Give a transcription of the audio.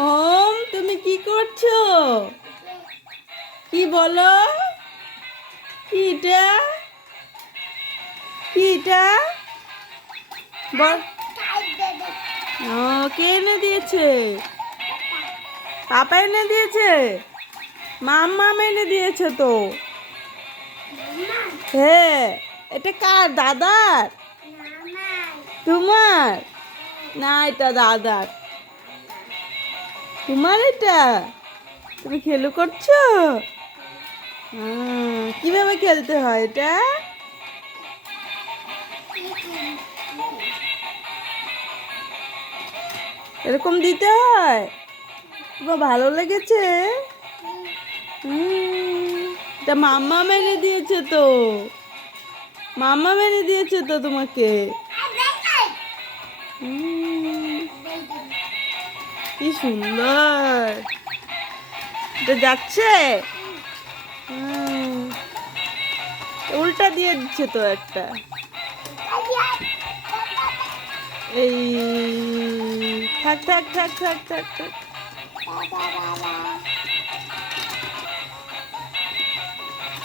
ওম, তুমি কি করছো? কি বলো? কি এটা? কি এটা? বল। ও, কে এনে দিয়েছে? পাপা এনে দিয়েছে? মাম্মা এনে দিয়েছে তো। হ্যাঁ, এটা কার? দাদার? তোমার? না, এটা দাদার। তোমার এটা? তুমি খেলু করছো? কিভাবে খেলতে হয় এটা? এরকম দিতে হয়? তোমার ভালো লেগেছে? এটা মাম্মা মেনে দিয়েছে তো। মাম্মা মেনে দিয়েছে তো তোমাকে। উম, কি সুন্দর। এটা যাচ্ছে। হুম, উল্টা দিয়ে দিচ্ছে তো একটা। এই, থাক থাক থাক থাক থাক থাক।